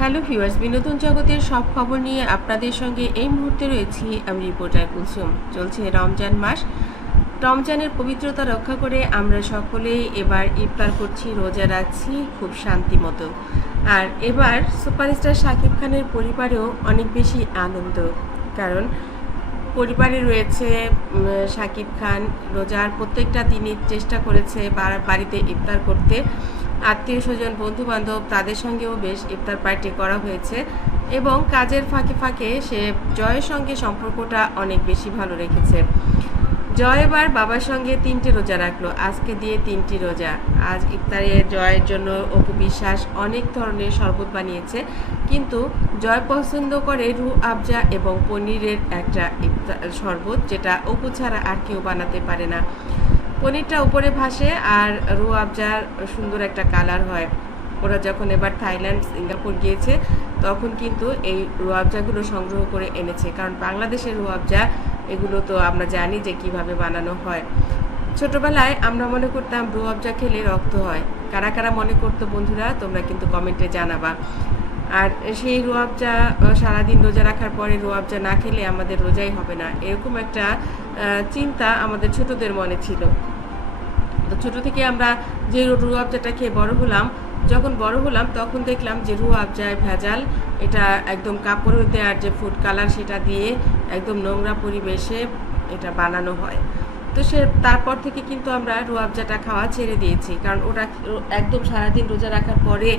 Hello viewers বিনোদন জগতের সব খবর নিয়ে আপনাদের সঙ্গে এই মুহূর্তে রয়েছি আমি রিপোর্টার কুলসুম। চলছে রমজান মাস। রমজানের পবিত্রতা রক্ষা করে আমরা সকলেই এবার ইফতার করছি, রোজা রাখছি, খুব শান্তি মতো। আর এবার সুপারস্টার শাকিব খানের পরিবারেও অনেক বেশি আনন্দ, কারণ পরিবারে রয়েছে শাকিব খান, রোজার প্রত্যেকটা দিনই চেষ্টা করেছে বাড়িতে ইফতার করতে। আত্মীয় স্বজন, বন্ধুবান্ধব তাদের সঙ্গেও বেশ ইফতার পার্টি করা হয়েছে এবং কাজের ফাঁকে ফাঁকে সে জয়ের সঙ্গে সম্পর্কটা অনেক বেশি ভালো রেখেছে। জয় এবার বাবার সঙ্গে তিনটি রোজা রাখল, আজকে দিয়ে তিনটি রোজা। আজ ইফতারে জয়ের জন্য অপু বিশ্বাস অনেক ধরনের শরবত বানিয়েছে, কিন্তু জয় পছন্দ করে রু আবজা এবং পনিরের একটা শরবত যেটা অপু ছাড়া আর কেউ বানাতে পারে না। পনিরটা উপরে ভাসে আর রু আবজার সুন্দর একটা কালার হয়। ওরা যখন এবার থাইল্যান্ড, সিঙ্গাপুর গিয়েছে, তখন কিন্তু এই রুয়াবজাগুলো সংগ্রহ করে এনেছে, কারণ বাংলাদেশের রুয়াবজা এগুলো তো আমরা জানি যে কীভাবে বানানো হয়। ছোটবেলায় আমরা মনে করতাম রুয়াবজা খেলে রক্ত হয়। কারা কারা মনে করতো বন্ধুরা, তোমরা কিন্তু কমেন্টে জানাবা। আর সেই রোয়াবজা সারাদিন রোজা রাখার পরে রোয়াবজা না খেলে আমাদের রোজাই হবে না। এরকম একটা চিন্তা আমাদের ছোটদের মনে ছিল। তো ছোটো থেকে আমরা যে রু আবজাটা খেয়ে বড় হলাম, যখন বড় হলাম তখন দেখলাম যে রু আবজায় ভেজাল। এটা একদম কাপড়ের দেওয়ার যে ফুড কালার সেটা দিয়ে একদম নোংরা পরিবেশে এটা বানানো হয়। তো সে তারপর থেকে কিন্তু আমরা রুয়াবজাটা খাওয়া ছেড়ে দিয়েছি, কারণ ওটা একদম সারাদিন রোজা রাখার পরে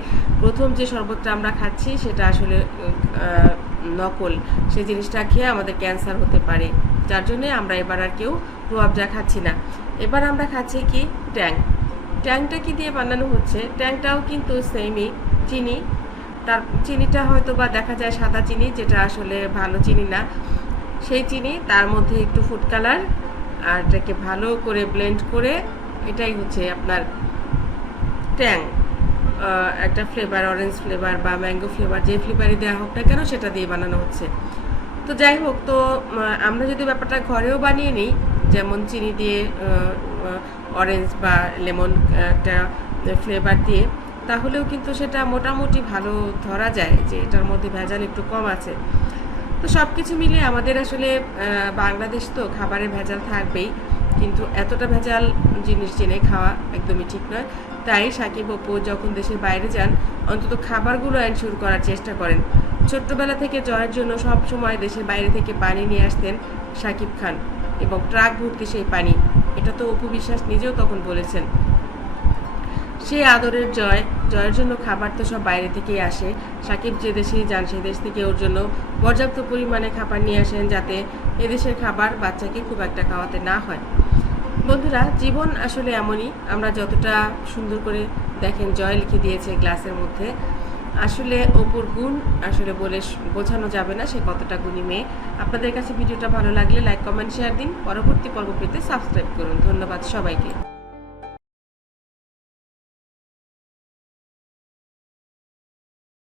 প্রথম যে শরবতটা আমরা খাচ্ছি সেটা আসলে নকল। সেই জিনিসটা খেয়ে আমাদের ক্যান্সার হতে পারে। যার জন্যে আমরা এবার আর কেউ রুয়াবজা খাচ্ছি না। এবার আমরা খাচ্ছি কি? ট্যাং। ট্যাংটা কি দিয়ে বানানো হচ্ছে? ট্যাংটাও কিন্তু সেমই চিনি। তার চিনিটা হয়তো বা দেখা যায় সাদা চিনি, যেটা আসলে ভালো চিনি না। সেই চিনি, তার মধ্যে একটু ফুড কালার আর এটাকে ভালো করে ব্লেন্ড করে, এটাই হচ্ছে আপনার ট্যাং। একটা ফ্লেভার অরেঞ্জ ফ্লেভার বা ম্যাঙ্গো ফ্লেভার যে ফ্লেভারই দেওয়া হোক না কেন, সেটা দিয়ে বানানো হচ্ছে। তো যাই হোক, তো আমরা যদি ব্যাপারটা ঘরেও বানিয়ে নিই যেমন চিনি দিয়ে অরেঞ্জ বা লেমন একটা ফ্লেভার দিয়ে, তাহলেও কিন্তু সেটা মোটামুটি ভালো ধরা যায় যে এটার মধ্যে ভেজাল একটু কম আছে। তো সব কিছু মিলে আমাদের আসলে বাংলাদেশ তো খাবারে ভেজাল থাকবেই, কিন্তু এতটা ভেজাল জিনিস জেনে খাওয়া একদমই ঠিক নয়। তাই সাকিব অপু যখন দেশের বাইরে যান, অন্তত খাবারগুলো এনশিওর করার চেষ্টা করেন। ছোট্টবেলা থেকে জয়ের জন্য সব সময় দেশের বাইরে থেকে পানি নিয়ে আসতেন সাকিব খান এবং ট্রাক ভর্তি সেই পানি। এটা তো অপু বিশ্বাস নিজেও তখন বলেছেন। সেই আদরের জয়, জয়ের জন্য খাবার তো সব বাইরে থেকেই আসে। সাকিব যে দেশেই যান সেই দেশ থেকে ওর জন্য পর্যাপ্ত পরিমাণে খাবার নিয়ে আসেন যাতে এদেশের খাবার বাচ্চাকে খুব একটা খাওয়াতে না হয়। বন্ধুরা, জীবন আসলে এমনই। আমরা যতটা সুন্দর করে দেখেন, জয় লিখে দিয়েছে গ্লাসের মধ্যে। আসলে অপুর গুণ, আসলে বলে বোঝানো যাবে না সে কতটা গুণী মেয়ে। আপনাদের কাছে ভিডিওটা ভালো লাগলে লাইক কমেন্ট শেয়ার দিন। পরবর্তী পর্ব পেতে সাবস্ক্রাইব করুন। ধন্যবাদ সবাইকে।